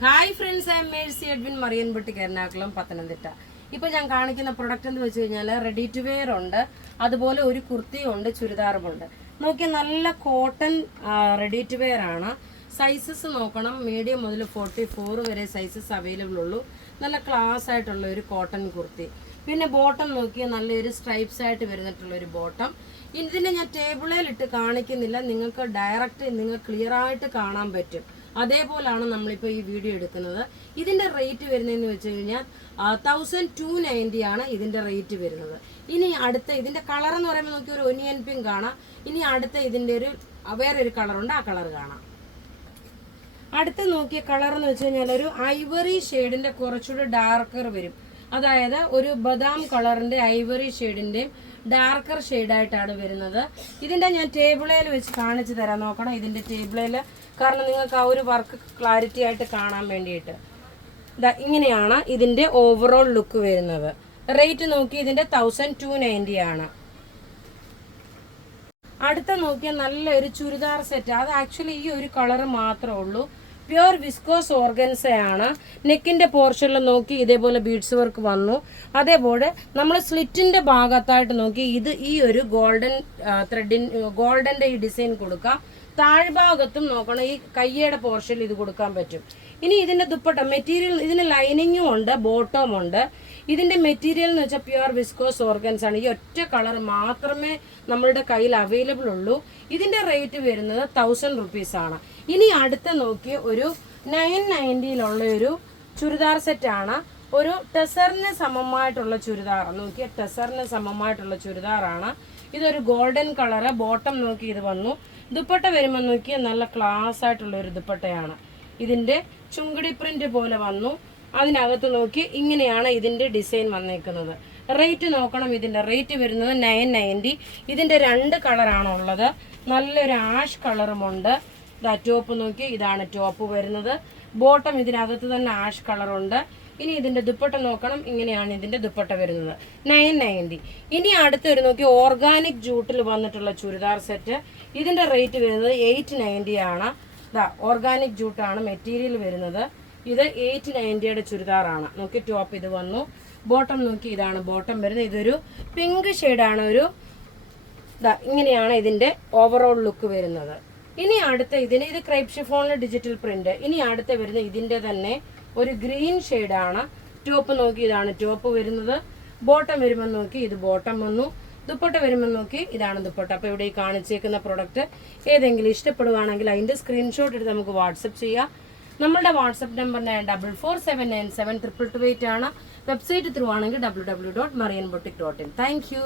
Hi friends, I am Mercy Edwin, Marian boutique, Ernakulam, Pathanamthitta. ഇപ്പോൾ ഞാൻ കാണിക്കുന്ന പ്രൊഡക്റ്റ് എന്ന് വെച്ച് കഴിഞ്ഞാൽ റെഡി ടു വെയർ ഉണ്ട്, അതുപോലെ ഒരു കുർത്തിയും ഉണ്ട്, ചുരിദാറുമുണ്ട്. നോക്കിയാൽ നല്ല കോട്ടൺ റെഡി ടു വെയർ ആണ്. സൈസസ് നോക്കണം, മീഡിയം മുതൽ 44 വരെ സൈസസ് അവൈലബിൾ ഉള്ളൂ. നല്ല ക്ലാസ് ആയിട്ടുള്ള ഒരു കോട്ടൺ കുർത്തി. പിന്നെ ബോട്ടം നോക്കിയാൽ നല്ലൊരു സ്ട്രൈപ്സ് ആയിട്ട് വരുന്നിട്ടുള്ള ഒരു ബോട്ടം. ഇതിനെ ഞാൻ ടേബിളിൽ ഇട്ട് കാണിക്കുന്നില്ല, നിങ്ങൾക്ക് ഡയറക്റ്റ് ക്ലിയർ ആയിട്ട് കാണാൻ പറ്റും. അതേപോലാണ് നമ്മളിപ്പോൾ ഈ വീഡിയോ എടുക്കുന്നത്. ഇതിൻ്റെ റേറ്റ് വരുന്നതെന്ന് വെച്ച് കഴിഞ്ഞാൽ 1290 ആണ് ഇതിൻ്റെ റേറ്റ് വരുന്നത്. ഇനി അടുത്ത ഇതിൻ്റെ കളർ എന്ന് പറയുമ്പോൾ നോക്കി ഒരു ഒനിയൻ പിങ്ക് കാണാം. ഇനി അടുത്ത ഇതിൻ്റെ വേറൊരു കളറുണ്ട്, ആ കളർ കാണാം. അടുത്ത നോക്കിയ കളർ എന്ന് വെച്ച് കഴിഞ്ഞാൽ ഒരു ഐവറി ഷെയ്ഡിൻ്റെ കുറച്ചുകൂടി ഡാർക്കർ വരും. അതായത് ഒരു ബദാം കളറിൻ്റെ ഐവറി ഷെയ്ഡിൻ്റെയും ഡാർക്കർ ഷെയ്ഡായിട്ടാണ് വരുന്നത്. ഇതിൻ്റെ ഞാൻ ടേബിളിൽ വെച്ച് കാണിച്ചു തരാൻ നോക്കണം, ഇതിൻ്റെ ടേബിളിൽ, കാരണം നിങ്ങൾക്ക് ആ ഒരു വർക്ക് ക്ലാരിറ്റി ആയിട്ട് കാണാൻ വേണ്ടിയിട്ട്. ഇങ്ങനെയാണ് ഇതിൻ്റെ ഓവറോൾ ലുക്ക് വരുന്നത്. റേറ്റ് നോക്കി ഇതിൻ്റെ 1290 ആണ്. അടുത്ത നോക്കിയാൽ നല്ലൊരു ചുരിദാർ സെറ്റ്. അത് ആക്ച്വലി ഈ ഒരു കളർ മാത്രമേ ഉള്ളൂ. Pure viscous ഓർഗൻസയാണ്. നെക്കിന്റെ പോർഷനിൽ നോക്കി ഇതേപോലെ ബീഡ്സ് വർക്ക് വന്നു. അതേപോലെ നമ്മൾ സ്ലിറ്റിന്റെ ഭാഗത്തായിട്ട് നോക്കി ഈ ഒരു ഗോൾഡന്റെ ഈ ഡിസൈൻ കൊടുക്കാം. താഴ്ഭാഗത്തും നോക്കണം, ഈ കയ്യയുടെ പോർഷനിൽ ഇത് കൊടുക്കാൻ പറ്റും. ഇനി ഇതിന്റെ ദുപ്പട്ട മെറ്റീരിയൽ, ഇതിന് ലൈനിങ്ങും ഉണ്ട്, ബോട്ടവും ഉണ്ട്. ഇതിന്റെ മെറ്റീരിയൽ എന്ന് വെച്ചാൽ പ്യുർ വിസ്കോസ് ഓർഗൻസ് ആണ്. ഈ ഒറ്റ കളർ മാത്രമേ നമ്മളുടെ കയ്യിൽ അവൈലബിൾ ഉള്ളൂ. ഇതിന്റെ റേറ്റ് വരുന്നത് 1000 റുപ്പീസ് ആണ്. ഇനി അടുത്ത നോക്കി ഒരു 990 ഒരു ചുരിദാർ സെറ്റ് ആണ്. ഒരു ടെസറിന് സമമായിട്ടുള്ള ചുരിദാർ നോക്കിയ ടെസറിന് സമമായിട്ടുള്ള ചുരിദാറാണ്. ഇതൊരു ഗോൾഡൻ കളറ്. ബോട്ടം നോക്കി ഇത് വന്നു. ദുപ്പട്ട വരുമ്പോൾ നോക്കിയാൽ നല്ല ക്ലാസ് ആയിട്ടുള്ള ഒരു ദുപ്പട്ടയാണ്. ഇതിന്റെ ചുങ്കിടി പ്രിന്റ് പോലെ വന്നു. അതിനകത്ത് നോക്കി ഇങ്ങനെയാണ് ഇതിന്റെ ഡിസൈൻ വന്നേക്കുന്നത്. റേറ്റ് നോക്കണം, ഇതിന്റെ റേറ്റ് വരുന്നത് 990. ഇതിന്റെ 2 കളറാണ് ഉള്ളത്. നല്ലൊരു ആഷ് കളറുമുണ്ട്. ടോപ്പ് നോക്കി ഇതാണ് ടോപ്പ് വരുന്നത്. ബോട്ടം ഇതിനകത്ത് തന്നെ ആഷ് കളറുണ്ട്. ഇനി ഇതിന്റെ ദുപ്പട്ട നോക്കണം, ഇങ്ങനെയാണ് ഇതിന്റെ ദുപ്പട്ട വരുന്നത്. 990. ഇനി അടുത്തൊരു നോക്കി ഓർഗാനിക് ജൂട്ടിൽ വന്നിട്ടുള്ള ചുരിദാർ സെറ്റ്. ഇതിന്റെ റേറ്റ് വരുന്നത് 890 ആണ്. ഓർഗാനിക് ജൂട്ടാണ് മെറ്റീരിയൽ വരുന്നത്. ഇത് 890യുടെ ചുരിദാറാണ്. നോക്കി ടോപ്പ് ഇത് വന്നു. ബോട്ടം നോക്കി ഇതാണ് ബോട്ടം വരുന്നത്. ഇതൊരു പിങ്ക് ഷെയ്ഡാണ്. ഇങ്ങനെയാണ് ഇതിന്റെ ഓവറോൾ ലുക്ക് വരുന്നത്. ഇനി അടുത്ത ഇത് ക്രൈപ്പ് ഷിഫോണിലെ ഡിജിറ്റൽ പ്രിന്റ്. ഇനി അടുത്ത വരുന്ന ഇതിന്റെ തന്നെ ഒരു ഗ്രീൻ ഷെയ്ഡാണ്. ടോപ്പ് നോക്കി ഇതാണ് ടോപ്പ് വരുന്നത്. ബോട്ടം വരുമ്പോൾ നോക്കി ഇത് ബോട്ടം വന്നു. ദുപ്പട്ട വരുമ്പോൾ നോക്കി ഇതാണ് ദുപ്പട്ട. അപ്പോൾ ഇവിടെ ഈ കാണിച്ചേക്കുന്ന പ്രൊഡക്റ്റ് ഏതെങ്കിലും ഇഷ്ടപ്പെടുകയാണെങ്കിൽ അതിൻ്റെ സ്ക്രീൻഷോട്ട് എടുത്ത് നമുക്ക് വാട്സപ്പ് ചെയ്യാം. നമ്മളുടെ വാട്സപ്പ് നമ്പർ 9447972228 ആണ്. വെബ്സൈറ്റ് ത്രൂ ആണെങ്കിൽ www.marianboutique.in. Thank you.